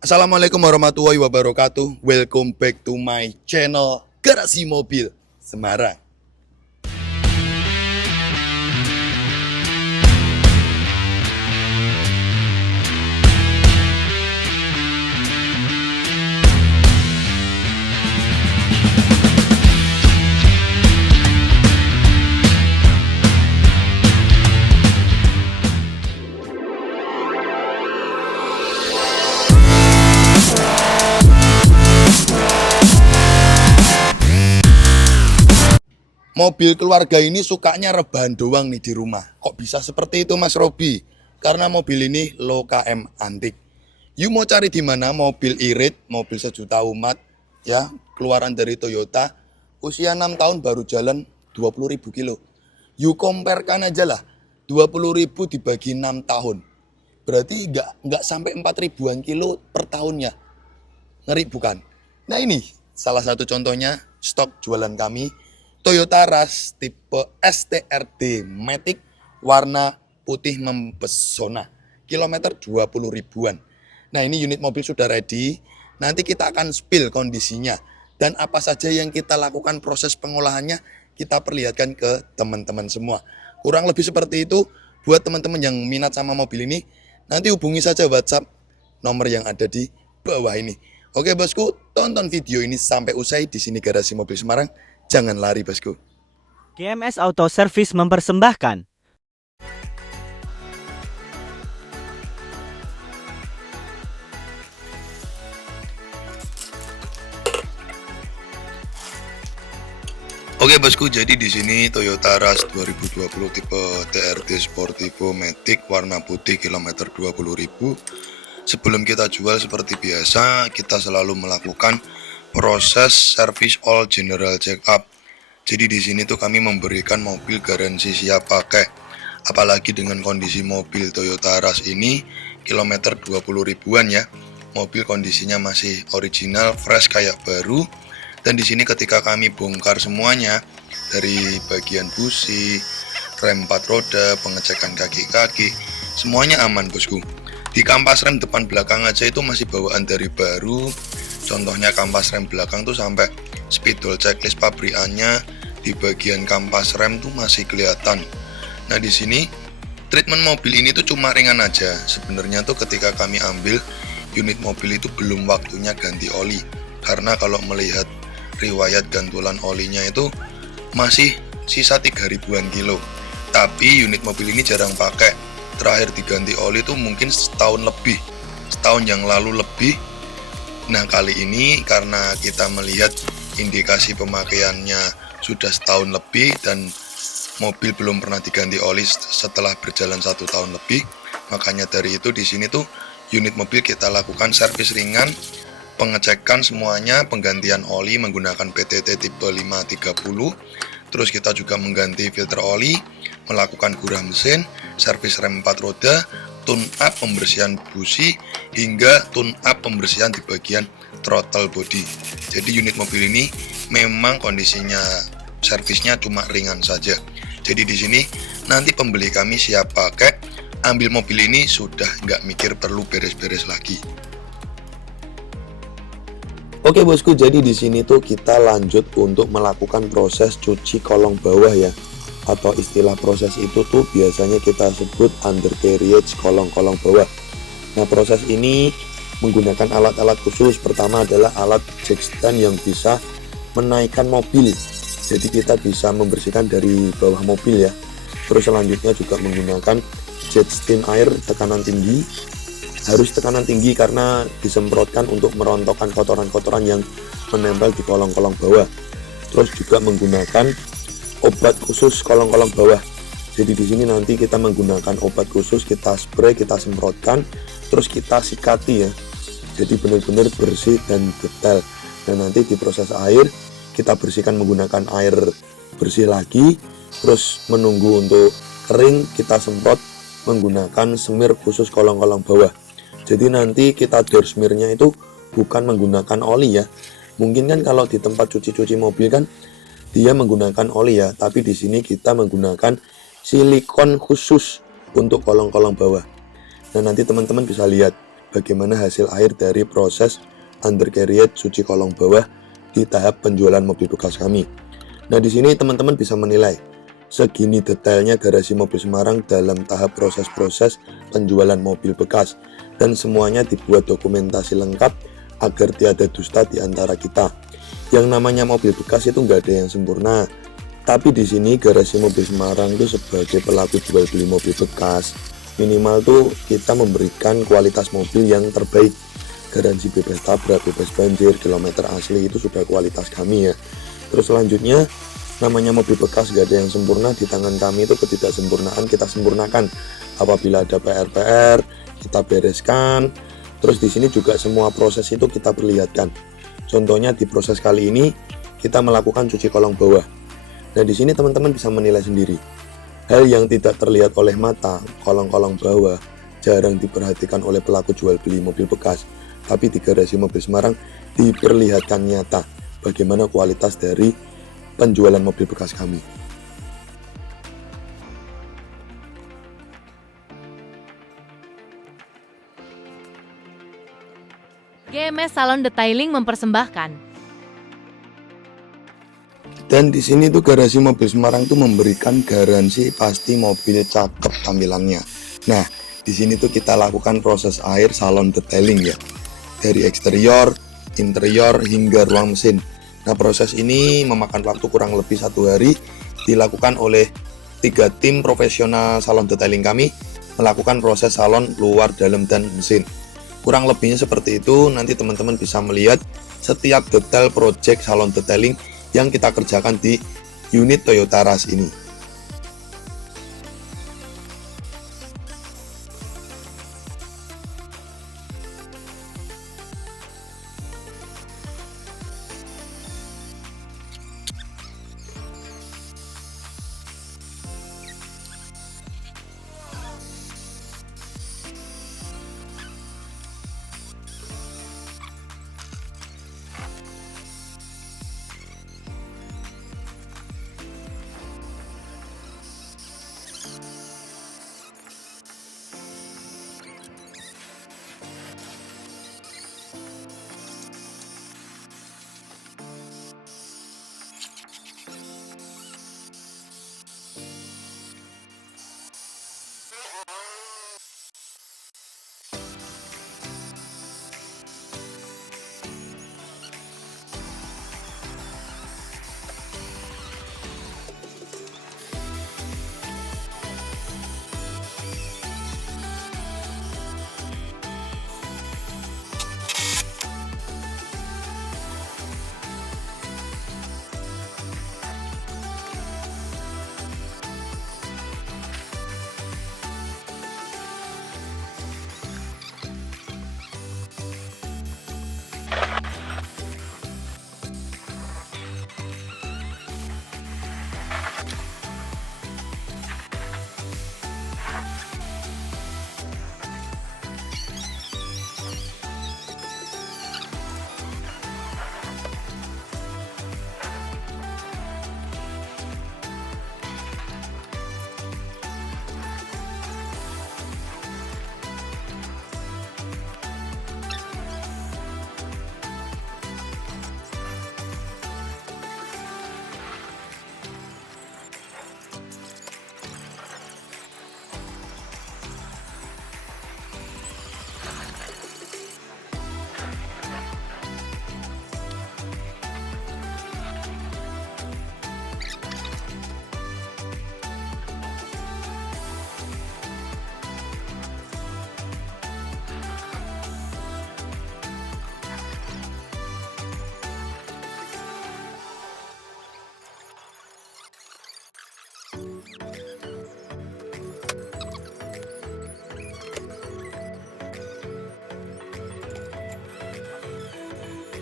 Assalamualaikum warahmatullahi wabarakatuh. Welcome back to my channel Garasi Mobil Semarang. Mobil keluarga ini sukanya rebahan doang nih di rumah. Kok bisa seperti itu Mas Robi? Karena mobil ini low KM antik. You mau cari di mana mobil irit, mobil sejuta umat, ya keluaran dari Toyota, usia 6 tahun baru jalan 20.000 kilo. You comparekan aja lah, 20.000 dibagi 6 tahun. Berarti nggak sampai 4 ribuan kilo per tahunnya. Ngeri bukan? Nah ini salah satu contohnya stok jualan kami. Toyota Rush tipe STRD Matic warna putih mempesona. Kilometer 20 ribuan. Nah ini unit mobil sudah ready. Nanti kita akan spill kondisinya. Dan apa saja yang kita lakukan proses pengolahannya kita perlihatkan ke teman-teman semua. Kurang lebih seperti itu. Buat teman-teman yang minat sama mobil ini, nanti hubungi saja WhatsApp nomor yang ada di bawah ini. Oke bosku, tonton video ini sampai usai. Di sini Garasi Mobil Semarang. Jangan lari bosku. GMS Auto Service mempersembahkan. Oke bosku, jadi di sini Toyota Rush 2020 tipe TRD Sportivo Matic warna putih kilometer 20.000. Sebelum kita jual seperti biasa, kita selalu melakukan proses service all general check up. Jadi di sini tuh kami memberikan mobil garansi siap pakai. Apalagi dengan kondisi mobil Toyota Rush ini kilometer 20 ribuan ya. Mobil kondisinya masih original, fresh kayak baru. Dan di sini ketika kami bongkar semuanya dari bagian busi, rem 4 roda, pengecekan kaki-kaki, semuanya aman bosku. Di kampas rem depan belakang aja itu masih bawaan dari baru. Contohnya kampas rem belakang tuh sampai spidol checklist pabrikannya di bagian kampas rem tuh masih kelihatan. Nah di sini treatment mobil ini tuh cuma ringan aja. Sebenarnya tuh ketika kami ambil unit mobil itu belum waktunya ganti oli. Karena kalau melihat riwayat gantulan olinya itu masih sisa 3 ribuan kilo. Tapi unit mobil ini jarang pakai. Terakhir diganti oli tuh mungkin setahun lebih. Setahun yang lalu lebih. Nah kali ini karena kita melihat indikasi pemakaiannya sudah setahun lebih dan mobil belum pernah diganti oli setelah berjalan 1 tahun lebih, makanya dari itu di sini tuh unit mobil kita lakukan servis ringan, pengecekan semuanya, penggantian oli menggunakan PTT tipe 530, terus kita juga mengganti filter oli, melakukan gurah mesin, servis rem 4 roda, tune up pembersihan busi hingga tune up pembersihan di bagian throttle body. Jadi unit mobil ini memang kondisinya servisnya cuma ringan saja. Jadi di sini nanti pembeli kami siap pakai, ambil mobil ini sudah nggak mikir perlu beres-beres lagi. Oke bosku, jadi di sini tuh kita lanjut untuk melakukan proses cuci kolong bawah ya. Atau istilah proses itu tuh biasanya kita sebut undercarriage kolong-kolong bawah. Nah proses ini menggunakan alat-alat khusus. Pertama adalah alat jack stand yang bisa menaikkan mobil. Jadi kita bisa membersihkan dari bawah mobil ya. Terus selanjutnya juga menggunakan jet steam air tekanan tinggi. Harus tekanan tinggi karena disemprotkan untuk merontokkan kotoran-kotoran yang menempel di kolong-kolong bawah. Terus juga menggunakan obat khusus kolong-kolong bawah. Jadi di sini nanti kita menggunakan obat khusus, kita spray, kita semprotkan, terus kita sikati ya. Jadi benar-benar bersih dan detail. Dan nanti di proses air kita bersihkan menggunakan air bersih lagi, terus menunggu untuk kering kita semprot menggunakan semir khusus kolong-kolong bawah. Jadi nanti kita door smearnya itu bukan menggunakan oli ya. Mungkin kan kalau di tempat cuci-cuci mobil kan dia menggunakan oli ya, tapi di sini kita menggunakan silikon khusus untuk kolong-kolong bawah. Nah nanti teman-teman bisa lihat bagaimana hasil akhir dari proses undercarriage cuci kolong bawah di tahap penjualan mobil bekas kami. Nah, di sini teman-teman bisa menilai segini detailnya garasi mobil Semarang dalam tahap proses-proses penjualan mobil bekas, dan semuanya dibuat dokumentasi lengkap agar tiada dusta di antara kita. Yang namanya mobil bekas itu nggak ada yang sempurna, tapi di sini garasi mobil Semarang itu sebagai pelaku jual beli mobil bekas, minimal tuh kita memberikan kualitas mobil yang terbaik. Garansi bebas tabrak, bebas banjir, kilometer asli itu sudah kualitas kami ya. Terus selanjutnya, namanya mobil bekas gak ada yang sempurna, di tangan kami itu ketidaksempurnaan kita sempurnakan. Apabila ada PR-PR, kita bereskan. Terus di sini juga semua proses itu kita perlihatkan. Contohnya di proses kali ini kita melakukan cuci kolong bawah. Nah, di sini teman-teman bisa menilai sendiri. Hal yang tidak terlihat oleh mata, kolong-kolong bawah, jarang diperhatikan oleh pelaku jual beli mobil bekas. Tapi di garasi mobil Semarang diperlihatkan nyata bagaimana kualitas dari penjualan mobil bekas kami. GMS Salon Detailing mempersembahkan. Dan di sini tuh garasi mobil Semarang tuh memberikan garansi pasti mobil cakep tampilannya. Nah, di sini tuh kita lakukan proses akhir salon detailing ya, dari eksterior, interior hingga ruang mesin. Nah, proses ini memakan waktu kurang lebih 1 hari, dilakukan oleh 3 tim profesional salon detailing kami, melakukan proses salon luar, dalam, dan mesin. Kurang lebihnya seperti itu. Nanti teman-teman bisa melihat setiap detail project salon detailing yang kita kerjakan di unit Toyota Rush ini.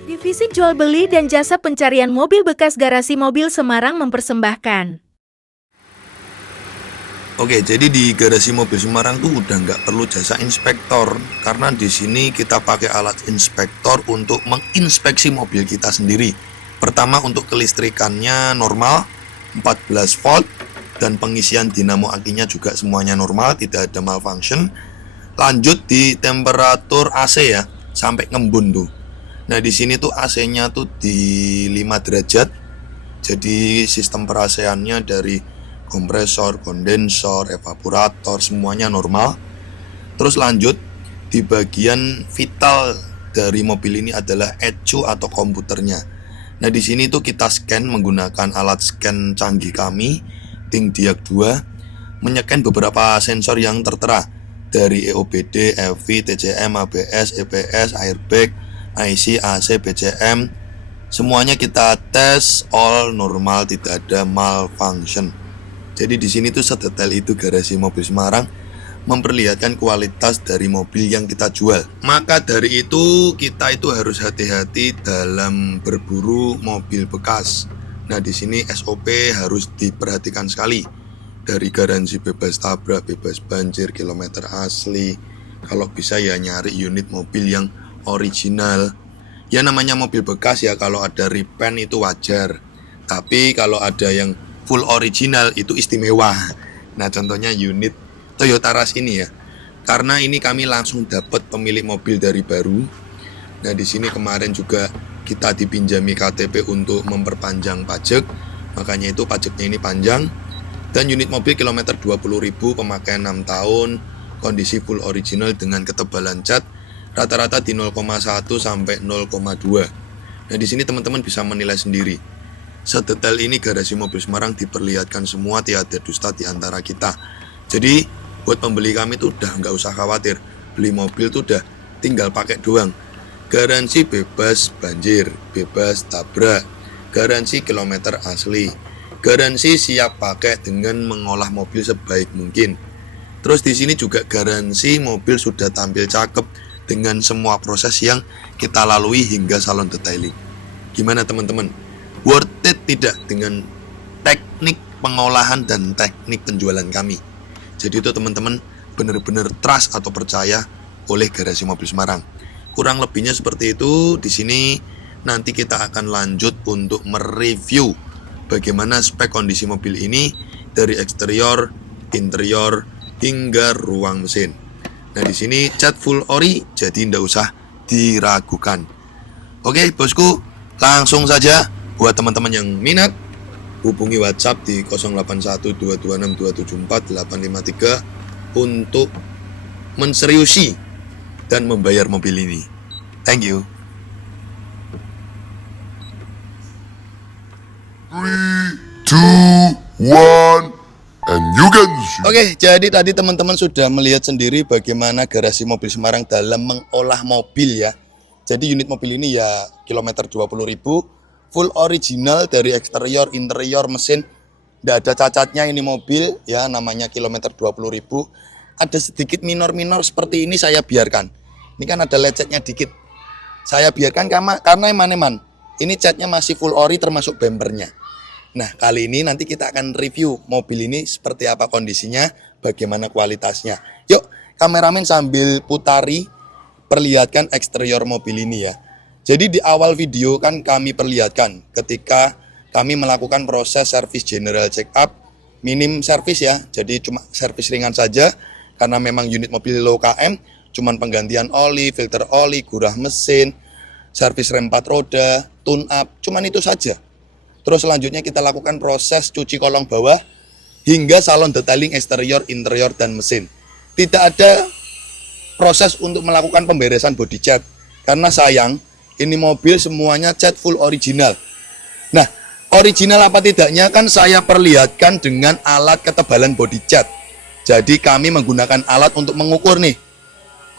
Divisi Jual Beli dan Jasa Pencarian Mobil Bekas Garasi Mobil Semarang mempersembahkan. Oke, jadi di garasi mobil Semarang tuh udah nggak perlu jasa inspektor, karena di sini kita pakai alat inspektor untuk menginspeksi mobil kita sendiri. Pertama, untuk kelistrikannya normal 14 volt, dan pengisian dinamo akinya juga semuanya normal, tidak ada malfunction. Lanjut di temperatur AC ya, sampai ngembun tuh. Nah di sini tuh AC-nya tuh di 5 derajat. Jadi sistem per-AC-annya dari kompresor, kondensor, evaporator semuanya normal. Terus lanjut di bagian vital dari mobil ini adalah ECU atau komputernya. Nah di sini tuh kita scan menggunakan alat scan canggih kami, ThinkDiag 2, menycan beberapa sensor yang tertera dari EOBD, EV, TCM, ABS, EPS, airbag, IC, AC, BCM. Semuanya kita tes all normal, tidak ada malfunction. Jadi di sini tuh sedetail itu Garasi Mobil Semarang memperlihatkan kualitas dari mobil yang kita jual. Maka dari itu kita itu harus hati-hati dalam berburu mobil bekas. Nah di sini SOP harus diperhatikan sekali. Dari garansi bebas tabrak, bebas banjir, kilometer asli. Kalau bisa ya nyari unit mobil yang original. Ya namanya mobil bekas ya, kalau ada repaint itu wajar. Tapi kalau ada yang full original itu istimewa. Nah contohnya unit Toyota Rush ini ya. Karena ini kami langsung dapat pemilik mobil dari baru. Nah di sini kemarin juga kita dipinjami KTP untuk memperpanjang pajak. Makanya itu pajaknya ini panjang. Dan unit mobil kilometer 20.000, pemakaian 6 tahun, kondisi full original dengan ketebalan cat rata-rata di 0,1 sampai 0,2. Nah di sini teman-teman bisa menilai sendiri. Sedetail ini Garasi Mobil Semarang diperlihatkan semua, tiada dusta di antara kita. Jadi buat pembeli kami tuh udah nggak usah khawatir, beli mobil tuh udah tinggal pakai doang. Garansi bebas banjir, bebas tabrak, garansi kilometer asli, garansi siap pakai dengan mengolah mobil sebaik mungkin. Terus di sini juga garansi mobil sudah tampil cakep dengan semua proses yang kita lalui hingga salon detailing. Gimana teman-teman? Worth it tidak dengan teknik pengolahan dan teknik penjualan kami? Jadi itu teman-teman benar-benar trust atau percaya oleh Garasi Mobil Semarang. Kurang lebihnya seperti itu. Di sini nanti kita akan lanjut untuk mereview bagaimana spek kondisi mobil ini dari eksterior, interior, hingga ruang mesin. Nah di sini cat full ori, jadi ndak usah diragukan. Oke bosku, langsung saja buat teman-teman yang minat hubungi WhatsApp di 081226274853 untuk menseriusi dan membayar mobil ini. Thank you. 3, 2, 1 and you can shoot. Oke, jadi tadi teman-teman sudah melihat sendiri bagaimana Garasi Mobil Semarang dalam mengolah mobil ya. Jadi unit mobil ini ya kilometer 20.000, full original dari eksterior, interior, mesin. Tidak ada cacatnya ini mobil ya, namanya kilometer 20.000. Ada sedikit minor-minor seperti ini saya biarkan. Ini kan ada lecetnya dikit. Saya biarkan karena eman-eman. Ini catnya masih full ori termasuk bempernya. Nah kali ini nanti kita akan review mobil ini seperti apa kondisinya, bagaimana kualitasnya. Yuk kameramen sambil putari perlihatkan eksterior mobil ini ya. Jadi di awal video kan kami perlihatkan ketika kami melakukan proses service general check up, minim service ya. Jadi cuma service ringan saja karena memang unit mobil low KM, cuman penggantian oli, filter oli, gurah mesin, servis rem 4 roda, tune up, cuman itu saja. Terus selanjutnya kita lakukan proses cuci kolong bawah hingga salon detailing eksterior, interior, dan mesin. Tidak ada proses untuk melakukan pemberesan body cat karena sayang ini mobil semuanya cat full original. Nah original apa tidaknya kan saya perlihatkan dengan alat ketebalan body cat. Jadi kami menggunakan alat untuk mengukur nih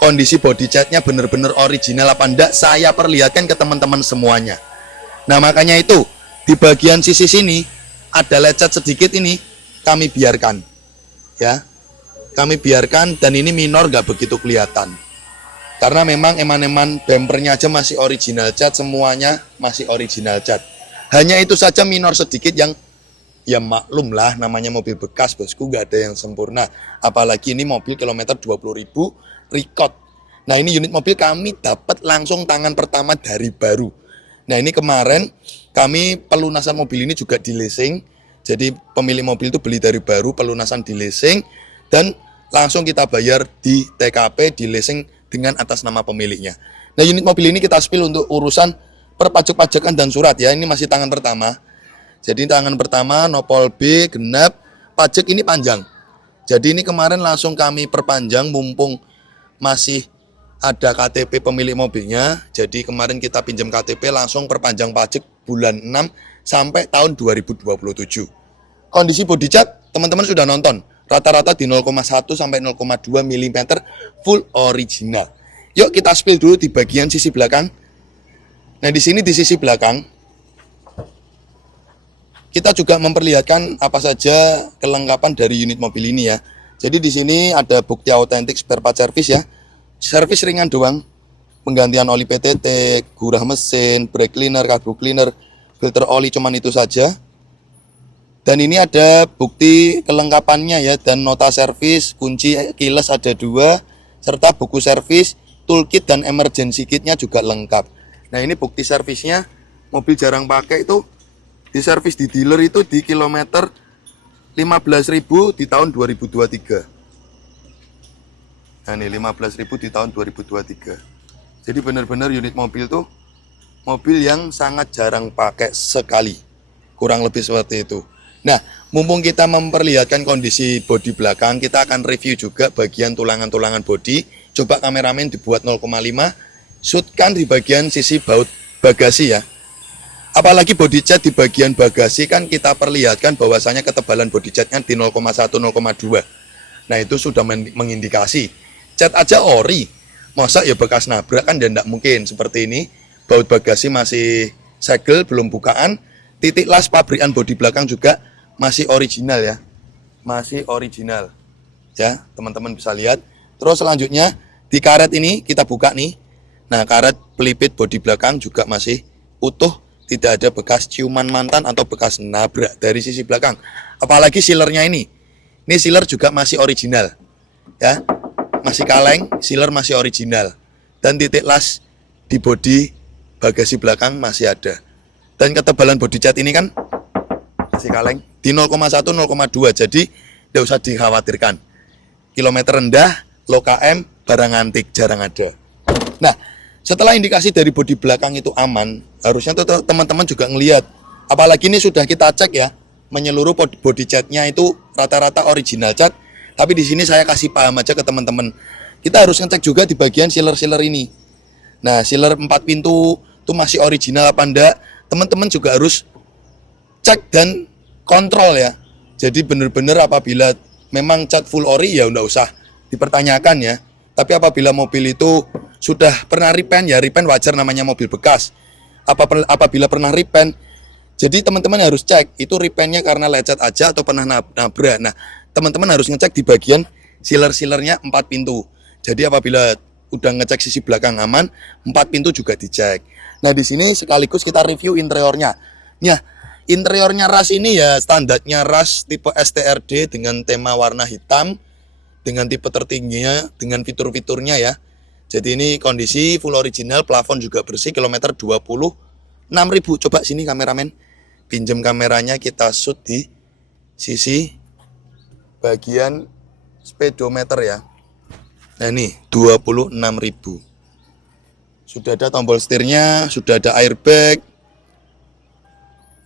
kondisi body catnya benar-benar original apa enggak, saya perlihatkan ke teman-teman semuanya. Nah makanya itu di bagian sisi sini ada lecet sedikit, ini kami biarkan ya, kami biarkan, dan ini minor gak begitu kelihatan karena memang eman-eman bempernya aja masih original cat, semuanya masih original cat. Hanya itu saja minor sedikit yang ya maklum lah, namanya mobil bekas bosku, gak ada yang sempurna. Apalagi ini mobil kilometer 20.000 record. Nah ini unit mobil kami dapat langsung tangan pertama dari baru. Nah ini kemarin kami pelunasan mobil ini juga di leasing. Jadi pemilik mobil itu beli dari baru, pelunasan di leasing, dan langsung kita bayar di TKP, di leasing dengan atas nama pemiliknya. Nah, unit mobil ini kita spill untuk urusan perpajak-pajakan dan surat ya. Ini masih tangan pertama. Jadi tangan pertama nopol B genap, pajak ini panjang. Jadi ini kemarin langsung kami perpanjang mumpung masih ada KTP pemilik mobilnya. Jadi kemarin kita pinjam KTP langsung perpanjang pajak bulan 6 sampai tahun 2027. Kondisi body cat teman-teman sudah nonton. Rata-rata di 0,1 sampai 0,2 mm full original. Yuk kita spill dulu di bagian sisi belakang. Nah, di sini di sisi belakang kita juga memperlihatkan apa saja kelengkapan dari unit mobil ini ya. Jadi di sini ada bukti autentik spare part service ya. Servis ringan doang. Penggantian oli PTT, gurah mesin, brake cleaner, carbo cleaner, filter oli cuman itu saja. Dan ini ada bukti kelengkapannya ya, dan nota servis, kunci keyless ada 2, serta buku servis, toolkit dan emergency kitnya juga lengkap. Nah, ini bukti servisnya. Mobil jarang pakai itu diservis di dealer itu di kilometer 15.000 di tahun 2023. Nah, ini 15.000 di tahun 2023. Jadi benar-benar unit mobil tuh mobil yang sangat jarang pakai sekali. Kurang lebih seperti itu. Nah, mumpung kita memperlihatkan kondisi bodi belakang, kita akan review juga bagian tulangan-tulangan bodi. Coba kameramen dibuat 0,5, shootkan di bagian sisi baut bagasi ya. Apalagi body cat di bagian bagasi kan kita perlihatkan bahwasanya ketebalan body catnya di 0,1, 0,2. Nah, itu sudah mengindikasi. Cat aja ori, masa ya bekas nabrak kan, dan tidak mungkin seperti ini. Baut bagasi masih segel, belum bukaan. Titik las pabrikan bodi belakang juga masih original ya. Masih original. Ya, teman-teman bisa lihat. Terus selanjutnya di karet ini kita buka nih. Nah, karet pelipit bodi belakang juga masih utuh, tidak ada bekas ciuman mantan atau bekas nabrak dari sisi belakang. Apalagi sealernya ini. Ini sealer juga masih original. Ya. Masih kaleng, sealer masih original. Dan titik las di bodi bagasi belakang masih ada. Dan ketebalan body cat ini kan masih kaleng di 0,1, 0,2. Jadi tidak usah dikhawatirkan. Kilometer rendah, low KM, barang antik jarang ada. Nah, setelah indikasi dari bodi belakang itu aman, harusnya teman-teman juga ngelihat. Apalagi ini sudah kita cek ya, menyeluruh body catnya itu rata-rata original cat. Tapi di sini saya kasih paham aja ke teman-teman. Kita harus ngecek juga di bagian sealer-sealer ini. Nah, sealer 4 pintu itu masih original apa enggak? Teman-teman juga harus cek dan kontrol ya. Jadi benar-benar apabila memang cat full ori ya udah usah dipertanyakan ya. Tapi apabila mobil itu sudah pernah repaint ya, repaint wajar namanya mobil bekas. Apabila pernah repaint, jadi teman-teman harus cek itu repaintnya karena lecet aja atau pernah nabrak. Nah, teman-teman harus ngecek di bagian sealer-sealernya 4 pintu. Jadi apabila udah ngecek sisi belakang aman, 4 pintu juga dicek. Nah, di sini sekaligus kita review interiornya. Nah, interiornya RAS ini ya standarnya RAS tipe STRD dengan tema warna hitam, dengan tipe tertingginya, dengan fitur-fiturnya ya. Jadi ini kondisi full original, plafon juga bersih, kilometer 26.000. Coba sini kameramen, pinjam kameranya, kita shoot di sisi bagian speedometer ya. Nah ini 26.000. Sudah ada tombol setirnya, sudah ada airbag.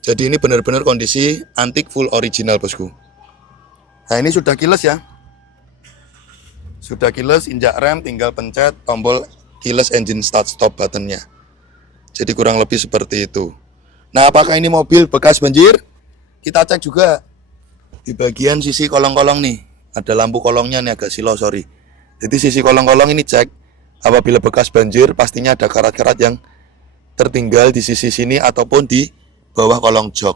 Jadi ini benar-benar kondisi antik full original bosku. Nah ini sudah keyless ya. Sudah keyless, injak rem, tinggal pencet tombol keyless engine start stop buttonnya. Jadi kurang lebih seperti itu. Nah, apakah ini mobil bekas banjir? Kita cek juga di bagian sisi kolong-kolong nih. Ada lampu kolongnya nih agak silau, sorry. Jadi sisi kolong-kolong ini cek. Apabila bekas banjir, pastinya ada karat-karat yang tertinggal di sisi sini ataupun di bawah kolong jok.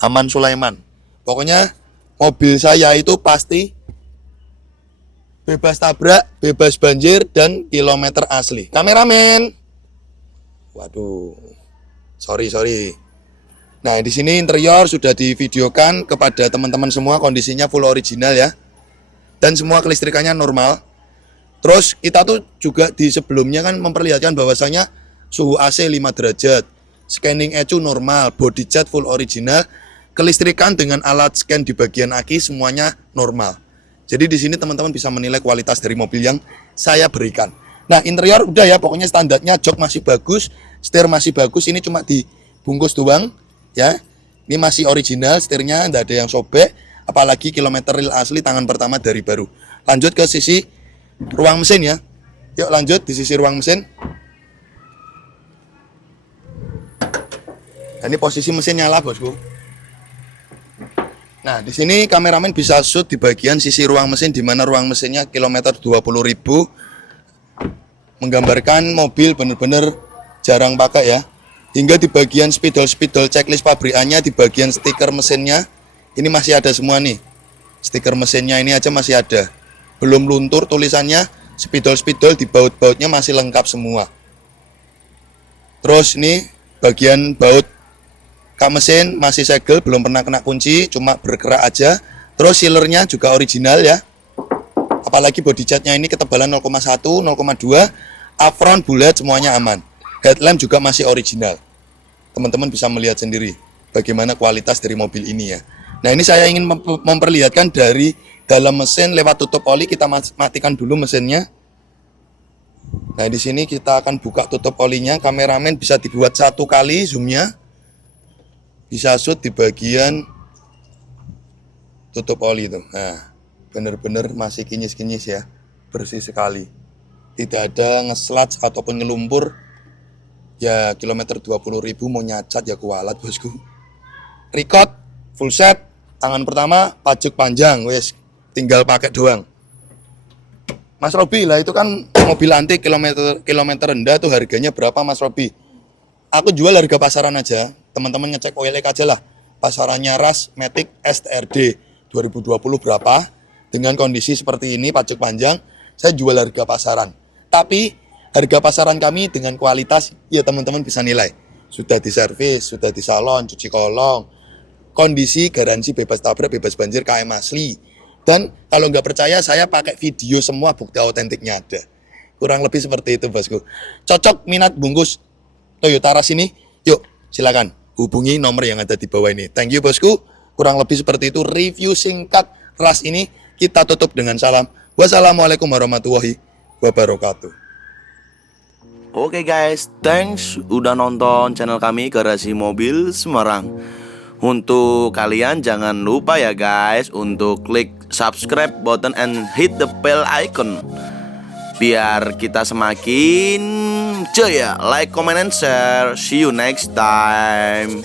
Aman Sulaiman. Pokoknya mobil saya itu pasti bebas tabrak, bebas banjir, dan kilometer asli. Kameramen. Waduh. Sorry. Nah, di sini interior sudah divideokan kepada teman-teman semua, kondisinya full original ya. Dan semua kelistrikannya normal. Terus kita tuh juga di sebelumnya kan memperlihatkan bahwasanya suhu AC 5 derajat. Scanning ECU normal, body cat full original, kelistrikan dengan alat scan di bagian aki semuanya normal. Jadi di sini teman-teman bisa menilai kualitas dari mobil yang saya berikan. Nah, interior udah ya, pokoknya standarnya, jok masih bagus, setir masih bagus, ini cuma dibungkus doang ya. Ini masih original, setirnya nggak ada yang sobek, apalagi kilometer real asli tangan pertama dari baru. Lanjut ke sisi ruang mesin ya. Yuk lanjut di sisi ruang mesin. Nah, ini posisi mesin nyala, bosku. Nah, di sini kameramen bisa shoot di bagian sisi ruang mesin, di mana ruang mesinnya kilometer 20.000, menggambarkan mobil benar-benar jarang pakai ya. Hingga di bagian spidol checklist pabrikannya, di bagian stiker mesinnya, ini masih ada semua nih. Stiker mesinnya ini aja masih ada. Belum luntur tulisannya, spidol di baut-bautnya masih lengkap semua. Terus ini bagian baut kap mesin masih segel, belum pernah kena kunci, cuma bergerak aja. Terus sealernya juga original ya. Apalagi body catnya ini ketebalan 0,1, 0,2, upfront bulat semuanya aman. Headlamp juga masih original. Teman-teman bisa melihat sendiri bagaimana kualitas dari mobil ini ya. Nah, ini saya ingin memperlihatkan dari dalam mesin lewat tutup oli. Kita matikan dulu mesinnya. Nah, di sini kita akan buka tutup olinya. Kameramen bisa dibuat 1 kali zoomnya. Bisa shoot di bagian tutup oli itu. Nah, benar-benar masih kinyis-kinyis ya, bersih sekali, tidak ada ngeslats ataupun ngelumpur. Ya kilometer 20.000 mau nyacat ya kualat, bosku. Record full set, tangan pertama pajuk panjang, wes tinggal pakai doang. Mas Robi lah, itu kan mobil antik kilometer rendah tuh harganya berapa Mas Robi? Aku jual harga pasaran aja, teman-teman ngecek OLX aja lah. Pasarannya Ras Matic STRD 2020 berapa? Dengan kondisi seperti ini, pajuk panjang, saya jual harga pasaran. Tapi harga pasaran kami dengan kualitas, ya teman-teman bisa nilai. Sudah diservis, sudah di salon, cuci kolong, kondisi, garansi bebas tabrak, bebas banjir, KM asli. Dan kalau nggak percaya, saya pakai video semua, bukti autentiknya ada. Kurang lebih seperti itu, bosku. Cocok minat bungkus Toyota Rush ini? Yuk, silakan hubungi nomor yang ada di bawah ini. Thank you, bosku. Kurang lebih seperti itu review singkat Rush ini. Kita tutup dengan salam. Wassalamualaikum warahmatullahi wabarakatuh. Oke guys, thanks udah nonton channel kami Garasi Mobil Semarang. Untuk kalian jangan lupa ya guys untuk klik subscribe button and hit the bell icon, biar kita semakin jaya. Like, comment, and share. See you next time.